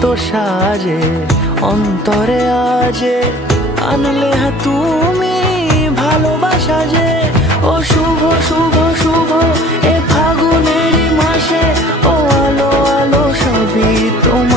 কত সাজে অন্তরে আজে আনলে হ্যাঁ তুমি ভালোবাসা যে। ও শুভ শুভ শুভ এ ফাগুনেরই মাসে, ও আলো আলো সবই তোমার।